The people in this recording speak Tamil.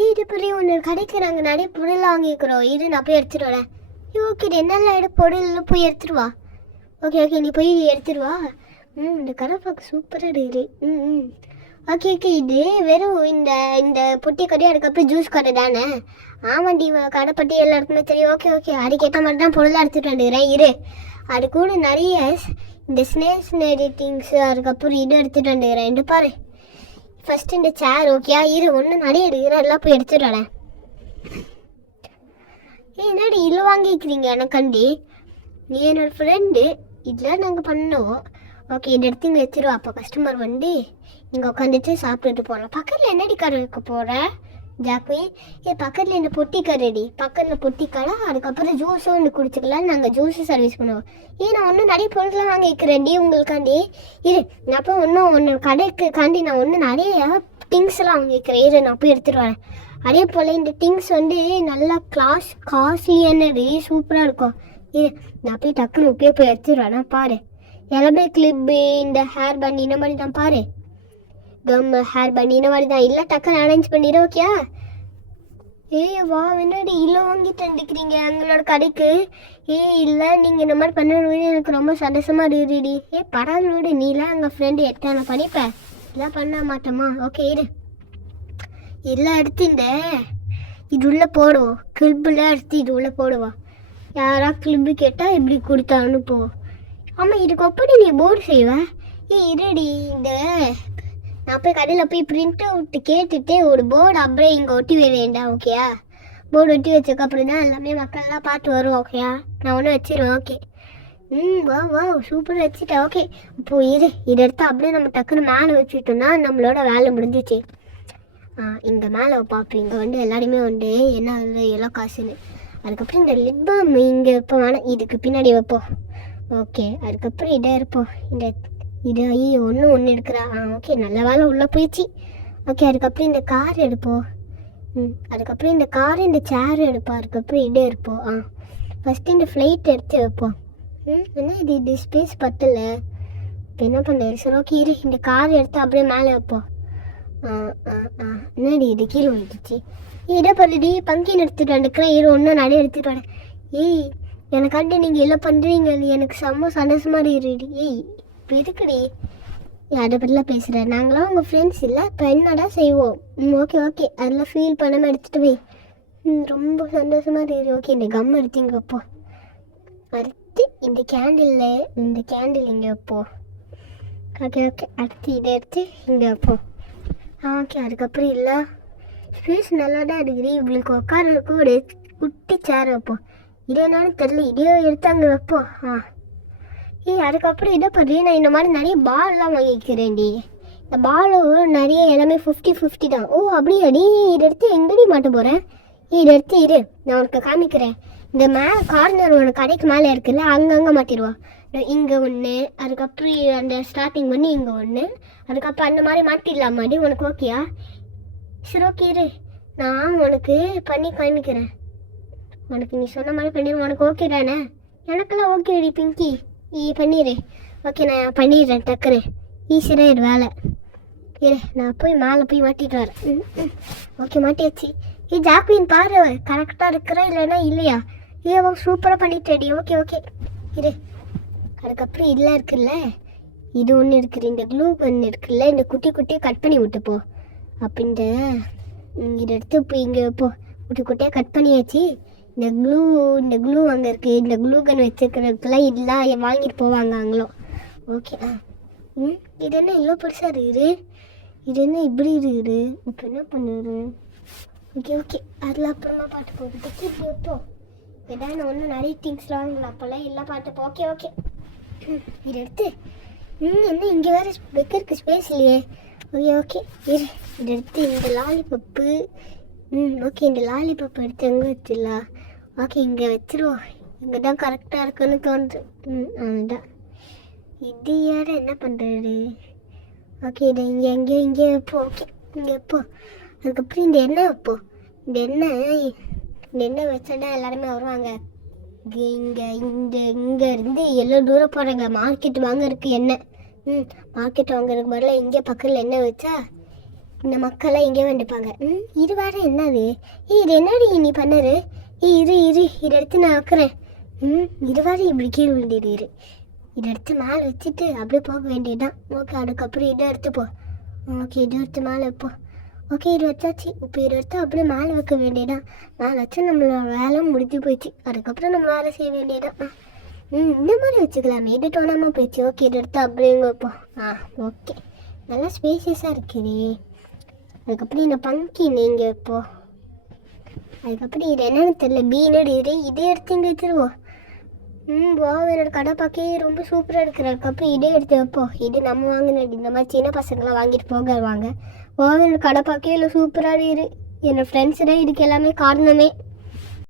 இது பெரிய ஒன்று கடைக்கு நாங்கள் நிறைய பொருள் வாங்கிக்கிறோம். இது நான் போய் எடுத்துட்டு வரேன். ஓகே என்னெல்லாம் பொருள் போய் எடுத்துட்டு வா. ஓகே ஓகே நீ போய் எடுத்துட்டு வா. இந்த கடை பார்க்க சூப்பராக இருக்குது. ஓகே ஓகே இது வெறும் இந்த இந்த பொட்டி கடை அதுக்கப்புறம் ஜூஸ் கடை தானே? ஆமாண்டி கடை பட்டி எல்லாருக்குமே தெரியும். ஓகே ஓகே அதுக்கேற்ற மாதிரி தான் பொருளாக எடுத்துகிட்டு வந்துக்கிறேன். இரு அது கூட நிறைய இந்த ஸ்னேஷ்னரி திங்ஸு அதுக்கப்புறம் இது எடுத்துகிட்டு வந்துக்கிறேன். இந்த பாரு ஃபஸ்ட்டு இந்த சேர் ஓகேயா? இரு ஒன்று நிறைய எடுக்கிறேன் எல்லாம் போய் எடுத்துகிட்டு வரேன். என்னடி இல்லை வாங்கிக்கிறீங்க எனக்காண்டி? நீ என்னோடய ஃப்ரெண்டு இதெல்லாம் நாங்கள் பண்ணோம். ஓகே இதை எடுத்து இங்கே வச்சிருவா. அப்போ கஸ்டமர் வந்து இங்கே உட்காந்துட்டு சாப்பிட்டுட்டு போகலாம். பக்கத்தில் என்னடி கடை வைக்க போகிற ஜாக்வி? பக்கத்தில் இந்த பொட்டி கடைடி, பக்கத்தில் பொட்டி கடை. அதுக்கப்புறம் ஜூஸும் ஒன்று குடிச்சிக்கலாம். நாங்கள் ஜூஸு சர்வீஸ் பண்ணுவோம். நான் ஒன்றும் நிறைய பொருட்கள்லாம் வாங்கிக்கிறேன்டி உங்களுக்காண்டி. நான் அப்போ ஒன்று கடைக்கு காண்டி நான் நிறைய திங்ஸ்லாம் வாங்கிக்கிறேன். நான் போய் எடுத்துகிட்டு வரேன். அதே போல் இந்த திங்ஸ் வந்து நல்லா காஸ்ட்லியானது சூப்பராக இருக்கும். நான் போய் டக்குன்னு போய் எடுத்துகிட்டு வரேன். பாரு எல்லாமே கிளிப்பு இந்த ஹேர் பேண்ட் இந்த மாதிரி தான். பாரு கம் ஹேர் பேண்ட் இந்த மாதிரி தான். இல்லை டக்குன்னு அரேஞ்ச் பண்ணிடு ஓகே? வா என்னடி இல்லை வாங்கிட்டு வந்துக்கிறீங்க எங்களோட கடைக்கு? இல்லை நீங்கள் இந்த மாதிரி பண்ண எனக்கு ரொம்ப சந்தோஷமாக இருக்குடி. பரவாயில்ல நீலாம் எங்கள் ஃப்ரெண்டு எட்டான படிப்பேன் இதெல்லாம் பண்ண மாட்டோமா? ஓகே எல்லாம் எடுத்து இது உள்ளே போடுவோம். கிளிப்புலாம் எடுத்து இது உள்ளே போடுவோம். யாரா கிளிப்பு கேட்டால் இப்படி கொடுத்தான்னு போவோம். ஆமாம் இதுக்கு எப்படி நீ போர்டு செய்வேன்? இருடி நான் போய் கடையில் போய் பிரிண்ட் அவுட்டு கேட்டுட்டு ஒரு போர்டு அப்படியே இங்கே ஒட்டி வேண்டா ஓகேயா? போர்டு ஒட்டி வச்சதுக்கப்புறம் தான் எல்லாமே மக்கள்லாம் பார்த்து வரும் ஓகேயா? நான் ஒன்று வச்சிருவேன். ஓகே வா சூப்பராக வச்சுட்டேன். ஓகே இப்போது இதை எடுத்து அப்படியே நம்ம டக்குன்னு மேலே வச்சுட்டோம்னா நம்மளோட வேலை முடிஞ்சிச்சு. இங்கே மேலே பார்ப்போம். இங்கே வந்து எல்லாருமே வந்து என்ன எல்லாம் காசுன்னு. அதுக்கப்புறம் இந்த லிப் பாம் இங்கே வைப்போம். வேணாம் இதுக்கு பின்னாடி வைப்போம். ஓகே அதுக்கப்புறம் இதாக இருப்போம். இது ஒன்று எடுக்கிறா. ஓகே நல்ல வேலை உள்ளே போயிடுச்சு. ஓகே அதுக்கப்புறம் இந்த கார் எடுப்போம். அதுக்கப்புறம் இந்த கார் இந்த சேர் எடுப்போம். அதுக்கப்புறம் இதே இருப்போம். ஃபஸ்ட்டு இந்த ஃப்ளைட் எடுத்து வைப்போம். என்ன இது ஸ்பேஸ் பத்தலை. இப்போ என்ன பண்ணுறது? சரி ஓகே இந்த கார் எடுத்து அப்படியே மேலே வைப்போம். என்னடி இது கீழே வந்துடுச்சு. இதை பண்ணுடி பங்கின் எடுத்துகிட்டு வந்துக்கிறேன். ஒன்று நிறைய எடுத்துகிட்டு வரேன். எனக்காண்டி நீங்கள் எல்லாம் பண்ணுறீங்க. எனக்கு செம்ம சந்தோஷமாக இருடி. இப்போ இருக்குடி அதை பற்றிலாம் பேசுகிறேன். நாங்களாம் உங்கள் ஃப்ரெண்ட்ஸ் இல்லை. இப்போ என்னடா செய்வோம்? ஓகே அதெல்லாம் ஃபீல் பண்ணாமல் எடுத்துகிட்டு போய் ரொம்ப சந்தோஷமாக இருக்கு. ஓகே இந்த கம் எடுத்தீங்க அப்போ அடுத்து இந்த கேண்டில் இங்கே வைப்போம். ஓகே அடுத்து இதை எடுத்து இங்கே வைப்போம். ஓகே அதுக்கப்புறம் இல்லை ஸ்பேஸ் நல்லா தான் இருக்குது. இவங்களுக்கு உட்காரக்கு ஒரு குட்டி சேர் வைப்போம். இது என்னன்னு தெரியல. இதையோ எடுத்து அங்கே வைப்போம். அதுக்கப்புறம் இதை பற்றி நான் இந்த மாதிரி நிறைய பால்லாம் வாங்கிக்கிறேன்டி. இந்த பாலும் நிறைய எல்லாமே 50-50 தான். அப்படியாடி? இதை எடுத்து எங்கடி மாட்ட போகிறேன்? இதை எடுத்து நான் உனக்கு காமிக்கிறேன். இந்த கார்னர் ஒன்று கடைக்கு மேலே இருக்குல்ல அங்கங்கே மாட்டிடுவா. இங்கே ஒன்று அதுக்கப்புறம் அந்த ஸ்டார்டிங் பண்ணி இங்கே ஒன்று அதுக்கப்புறம் அந்த மாதிரி மாட்டிடலாமாடி? உனக்கு ஓகேயா? சரி ஓகே நான் உனக்கு பண்ணி காமிக்கிறேன். உனக்கு நீ சொன்ன மாதிரி பண்ணிடுவேன். உனக்கு ஓகே தானே? எனக்கெல்லாம் ஓகேடி பிங்கி. பண்ணிடு. ஓகே நான் பண்ணிடுறேன் டக்குன்னு. ஈஸியாக வேலை. நான் போய் மேலே போய் மாட்டிட்டு வரேன். ஓகே மாட்டியாச்சு. ஜாக்வின் பாரு கரெக்டாக இருக்கிறா இல்லைன்னா இல்லையா? சூப்பராக பண்ணிட்டேடி. ஓகே அதுக்கப்புறம் இதெல்லாம் இருக்குல்ல இது ஒன்று இருக்குது. இந்த க்ளூ ஒன்று இருக்குல்ல இந்த குட்டி கட் பண்ணி விட்டுப்போ. அப்போ இதை எடுத்து இப்போ இங்கே வைப்போ. குட்டியாக கட் பண்ணியாச்சு. இந்த க்ளூ அங்கே இருக்குது. இந்த க்ளூ கன் வச்சுருக்கிறதுக்கெல்லாம் இதெல்லாம் வாங்கிட்டு போவாங்க அவங்களும். ஓகே இது என்ன இவ்வளோ பெருசாக இருக்குது? இது என்ன இப்படி இருக்குது? இப்போ என்ன பண்ணுறது? ஓகே அதெல்லாம் அப்புறமா பாட்டு போகிறதுக்கு இப்படி வைப்போம். இதான் நான் ஒன்றும் நிறைய திங்ஸ்லாம் வாங்கல அப்போல்லாம் எல்லாம் பாட்டுப்போம். ஓகே இதை எடுத்து என்ன இங்கே வேறு வைக்கிறதுக்கு ஸ்பேஸ் இல்லையே. ஓகே இதை எடுத்து இந்த லாலிபப்பு ஓகே இந்த லாலிபப் எடுத்து எங்கே வச்சிடலாம்? ஓகே இங்கே வச்சிருவோம். இங்கே தான் கரெக்டாக இருக்குன்னு தோணுது. அதுதான் இது யார என்ன பண்ணுறது? ஓகே இதை இங்கே வைப்போம். ஓகே இங்கே வைப்போம். அதுக்கப்புறம் இந்த எண்ணெய் வைப்போம். இந்த எண்ணெய் வச்சாடா எல்லாருமே வருவாங்க. இங்கே இருந்து எவ்வளோ தூரம் போகிறாங்க மார்க்கெட் வாங்கறதுக்கு எண்ணெய். மார்க்கெட் வாங்குறதுக்கு பதிலாக இங்கே பக்கத்தில் எண்ணெய் வச்சா இந்த மக்கள்லாம் எங்கே வந்துப்பாங்க. இது வேற என்னது? இது என்னடி நீ பண்ணரு? இரு இரு இதை எடுத்து நான் வைக்கிறேன். இது வேற இப்படி கீழே விழுந்துடு. இதை எடுத்து மேலே வச்சுட்டு அப்படியே போக வேண்டியதுதான். ஓகே, அதுக்கப்புறம் இதை எடுத்துப்போ. ஓகே, இதை எடுத்து மேலே வைப்போ. ஓகே, இது வச்சாச்சு. இப்போ இதை எடுத்து அப்படியே மேலே வைக்க வேண்டியதான். மேலே வச்சு நம்மளோட வேலை முடிஞ்சு போயிடுச்சு. அதுக்கப்புறம் நம்ம வேலை செய்ய வேண்டியதான். இந்த மாதிரி வச்சுக்கலாமே, இது தோணாமல் போயிடுச்சு. ஓகே, இதை எடுத்து அப்படியே வைப்போம். ஓகே, நல்லா ஸ்பேசியஸாக இருக்குது. அதுக்கப்புறம் இந்த பங்கின் இங்கே வைப்போ. அதுக்கப்புறம் இது என்னன்னு தெரியல, பீனடு இதே எடுத்து இங்கே வச்சுருவோம். என்னோட கடை பார்க்கவே ரொம்ப சூப்பராக இருக்கிற. அதுக்கப்புறம் இதே எடுத்து வைப்போம். இது நம்ம வாங்கினது. இந்த மாதிரி சின்ன பசங்களாம் வாங்கிட்டு போக வாங்க. என்னோட கடை பார்க்கவே இல்லை சூப்பராக என்னோடய ஃப்ரெண்ட்ஸு தான் இதுக்கு எல்லாமே காரணமே.